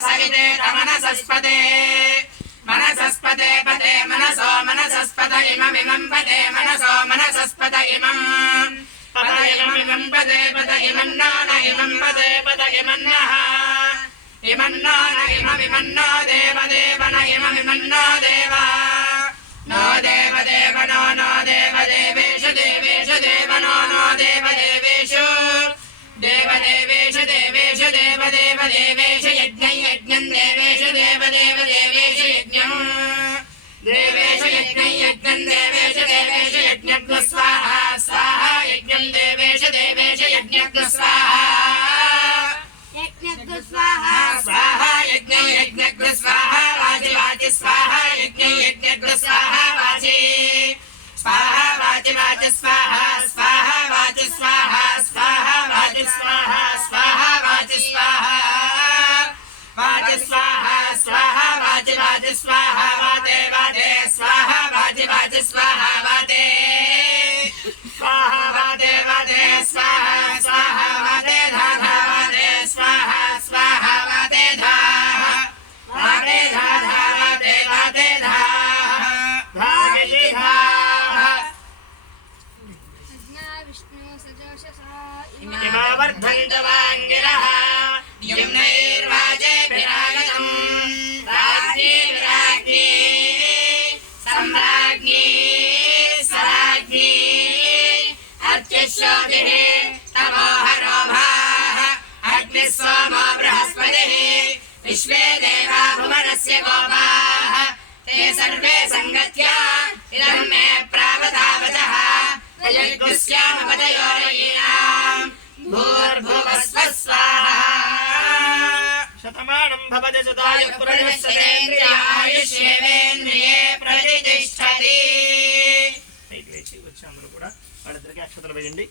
सविते मनसस्पते मनसस्पते पते मनसो मनसस्पत इममिमं पते मनसो मनसस्पत इमं पद इममिमं पदे पद इमन्नो न इमं पदे पद इमन्नः इमन्नो न इममिमन्नो देवदेव न इममिमन्नो देवा नो देवदेव नो नो देवदेवेषु देवेषु देव नो नो देवदेवेषु देवदेवेषु देवेषु देवदेवदेवेषु यज्ञं यज्ञं देवेषु देवदेवदेवेषु यज्ञं देवेषु यज्ञं यज्ञं देवेषु देवेषु यज्ञं स्वाहा स्वाहा यज्ञं देवेषु देवेषु यज्ञं स्वाहा यज्ञं स्वाहा स्वाहा यज्ञं यज्ञं स्वाहा वाचि वाचि स्वाहा यज्ञं यज्ञं स्वाहा वाचि स्वाहा वाचि वाचि स्वाहा स्वाहा वाचि स्वाहा स्वाहा वाचि स्वाहा स्वाहा वाचि स्वाहा वाचि स्वाहा स्वाहा वाचि वाचि स्वाहा वाते वाते स्वाहा वाचि वाचि स्वाहा वाते स्वाहा वाते वाते स्वाहा स्वाहा वाते धा धा वाते स्वाहा स्वाहा वाते धा वाते धा धा वाते वाते धा भागति धा इमावर्धन्तवाङ्गिरः यम्नैर्वाजेभिरागतम् राज्ञी विराज्ञी सम्राज्ञी स्वराज्ञी अर्चिष्योतिः तमोहरोभाः अग्निः सोमो बृहस्पतिः विश्वे देवा भुवनस्य गोपाः ते सर्वे सङ्गत्या इदं मे प्रावतावचः यज्ञस्यामपदयोरयीनाम् भूर्भुवस्वः स्वाहा शतमानं भवति सुतायुः पुरुषस्येन्द्रिये आयुष्येवेन्द्रिये प्रतिष्ठति. వచ్చి అందరూ కూడా వాళ్ళిద్దరికి అక్షతలు వేయండి.